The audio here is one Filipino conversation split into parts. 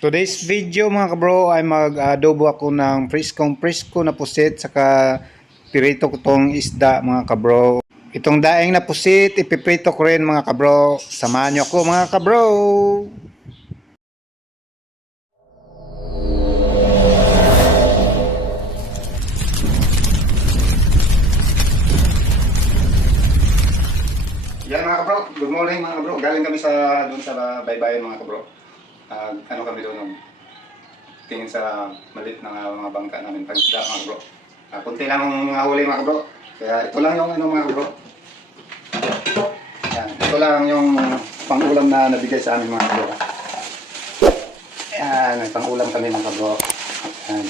Today's video mga kabro ay mag-adobo ako ng presko na pusit saka pirito ko tong isda mga kabro. Itong daing na pusit ipiprito ko rin mga kabro. Samahan nyo ako mga kabro. Yan mga kabro, good morning mga kabro. Galing kami doon sa baybayin mga kabro. Ano kami doon tingin sa malit na mga bangka namin pag-isda mga bro. Kunti lang ang mga huli mga bro. Kaya ito lang yung ano mga bro. Yan, ito lang yung pang-ulam na nabigay sa amin mga bro. Yan, may pang-ulam kami mga bro. Yan.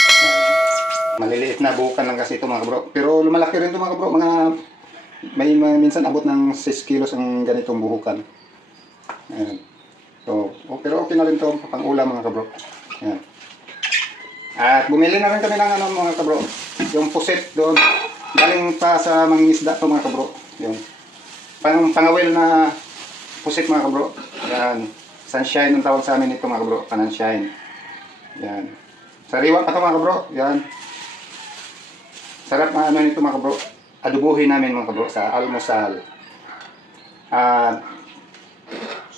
Yan. Maliliit na bukan lang kasi ito mga bro. Pero lumalaki rin ito mga bro. May minsan abot ng 6 kilos ang ganitong buhukan. Yan. So, pero okay na rin ito pang-ulam mga kabro. Yan. At bumili na rin kami ng ano mga kabro. Yung pusit doon. Galing pa sa mangingisda ito mga kabro. Yung pangawil na pusit mga kabro. Yan. Sunshine ang tawag sa amin ito mga kabro. Pananshine. Yan. Sariwa pa ito mga kabro. Yan. Sarap na ano nito mga kabro. Adobuhin namin mga kabro sa almusal. At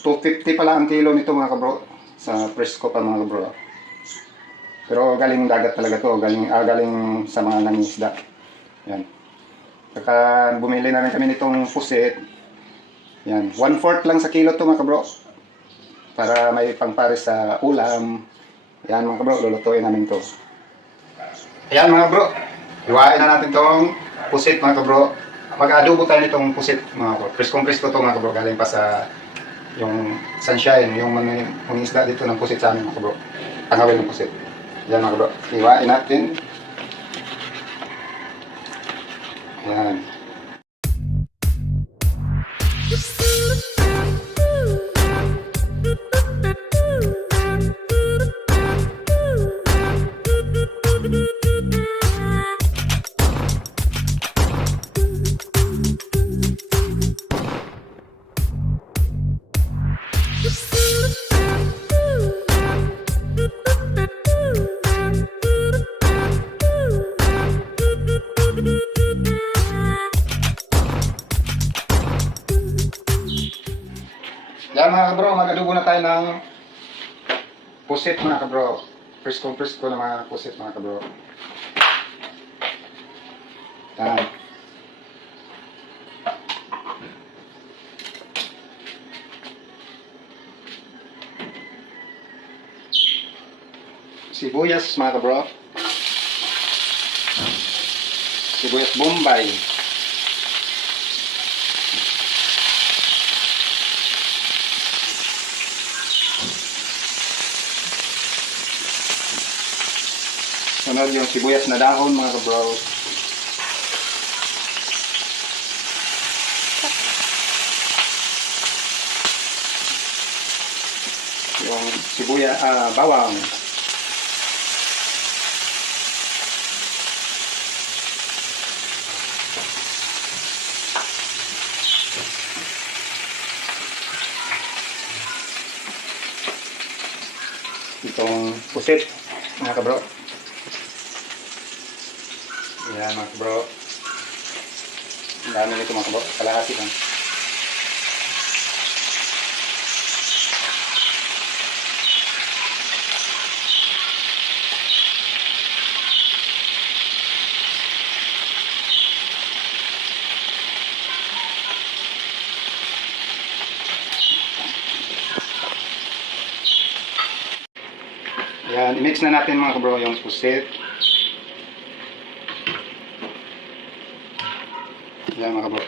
250 pala ang kilo nito mga kabro sa presko pa mga kabro. Pero galing dagat talaga to, galing sa mga nangisda. Yan. Saka bumili na rin kami nitong pusit. Yan, 1/4 lang sa kilo to mga kabro. Para may pangpares sa ulam. Yan mga kabro, lulutuin namin to. Ayan mga bro, iwain na natin tong pusit mga kabro. Mag-adobo tayo nitong pusit mga kabro. Preskong-presko to mga kabro, galing pa sa yung sunshine, yung mga isda dito ng pusit sa amin mga kabro. Pangawil ng pusit. Yan mga kabro. Iwain natin. Yan. Yan mga kabro, mag-adobo na tayo ng pusit mga kabro. Presko na mga pusit mga kabro. Yan. Sibuyas mga kabro. Sibuyas Bombay. Sunod yung sibuyas na dahon mga kabro. Yung bawang. Itong pusit mga kabro. Yan mga kabro. Ang dami nito mga kabro. Kalahati lang. Yan, i-mix na natin mga kabro yung pusit. Yan mga kabro.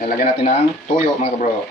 Yan, lagyan natin ng toyo mga kabro.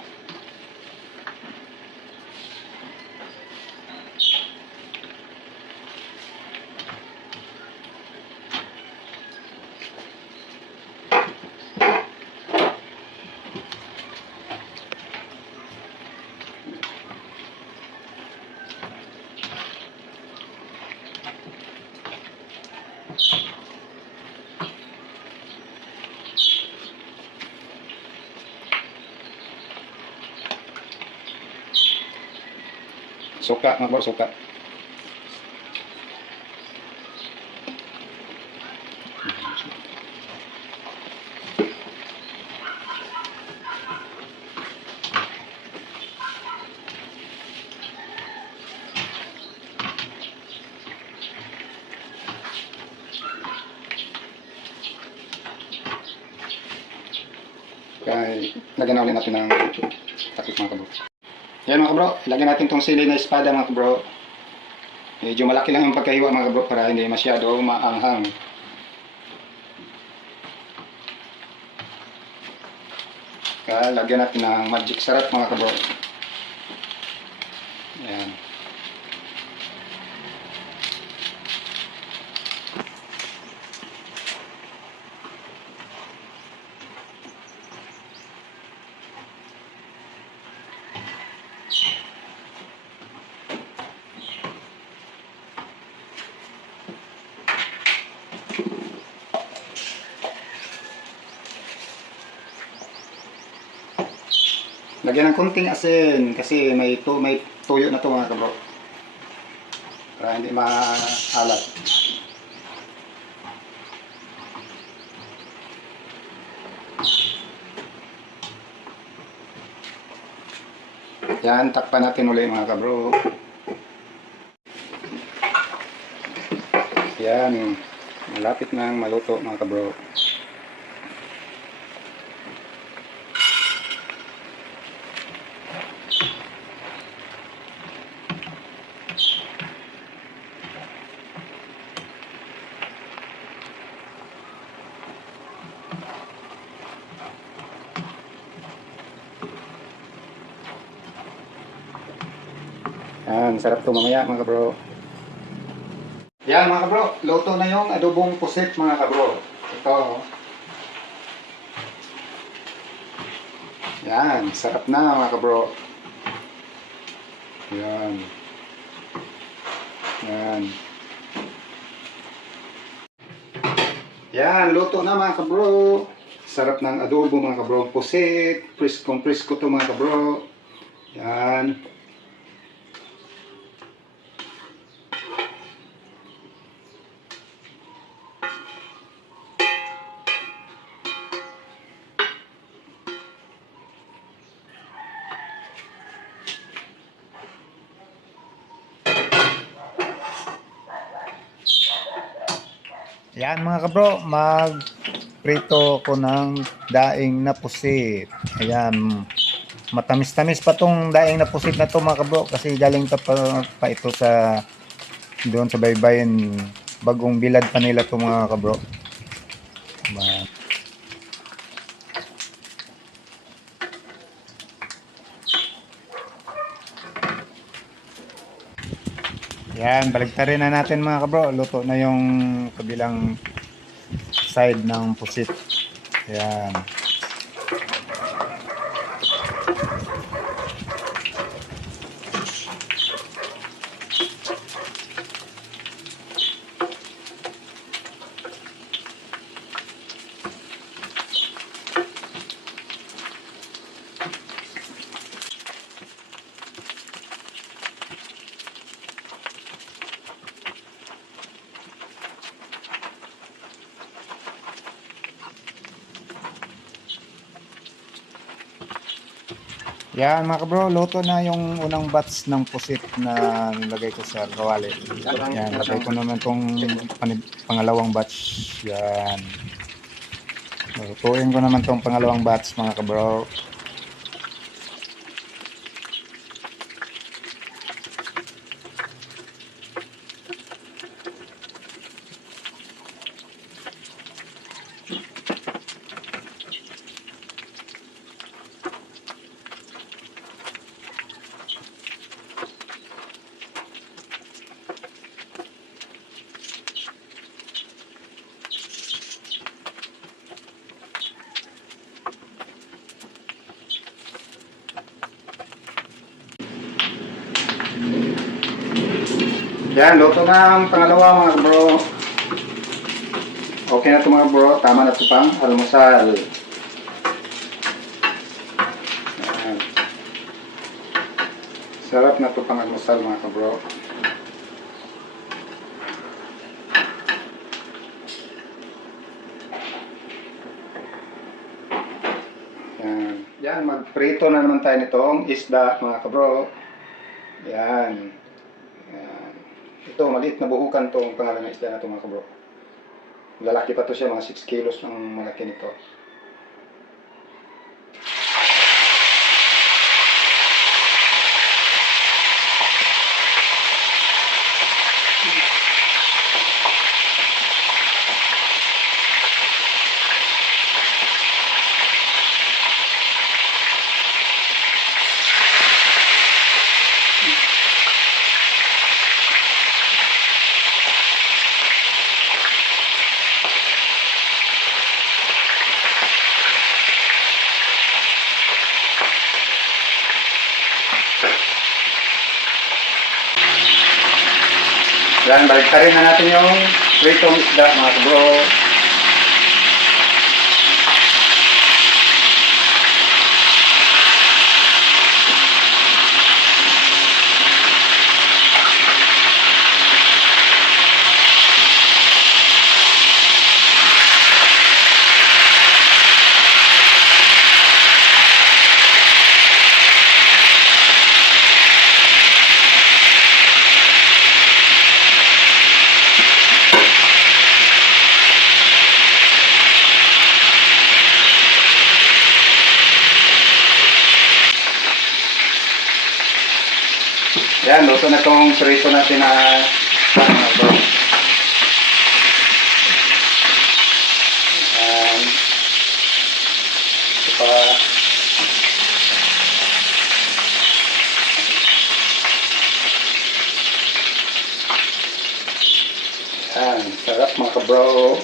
Suka mga bro, suka. Kaya lagyan na ulit natin ng takip mga kabro. Yan mga kabro, lagyan natin tong sili na espada mga kabro. Medyo malaki lang yung pagkahiwa mga kabro para hindi masyado maanghang. Kaya lagyan natin ng magic sarap mga kabro. Yan. Lagyan ng konting asin kasi may tuyo na to mga kabro. Para hindi maalat. Yan, takpan natin ulit mga kabro. Yan, malapit nang maluto mga kabro. Yan, sarap to mamaya mga kabro. Yan mga kabro, luto na yung adobong pusit mga kabro. Ito. Yan, sarap na mga kabro. Yan. Yan. Yan, luto na mga kabro. Sarap ng adobo mga kabro. Pusit, priskong prisko to mga kabro. Yan. Yan mga kabro, mag-prito ko ng daing na pusit. Ayan, matamis-tamis pa tong daing na pusit na to mga kabro kasi galing pa ito sa doon sa baybayin, bagong bilad pa nila to mga kabro. Yan, baligtarin na natin mga kabro. Luto na yung kabilang side ng pusit. Yan. Yan mga kabro, luto na yung unang batch ng pusit na nilagay ko sa kawali. Yan, lagay ko naman tong pangalawang batch. Yan. Lutuin ko naman tong pangalawang batch mga kabro. Yan, luto na ang pangalawa mga bro. Okay na ito mga bro, tama na ito pang almusal. Yan. Sarap na ito pang almusal mga kabro. Yan. Yan, magprito na naman tayo nitong isda mga kabro. Yan. Yan. Ito, maliit na buhukan itong pangalan ng isda na ito mga kabro. Lalaki pa to siya, mga 6 kilos ang malaki nito. Yan, baliktarin na natin yung pritong isda mga kabro. Yan, luto na itong prito natin na mga bro. Ito pa. Yan, sarap mga kabro.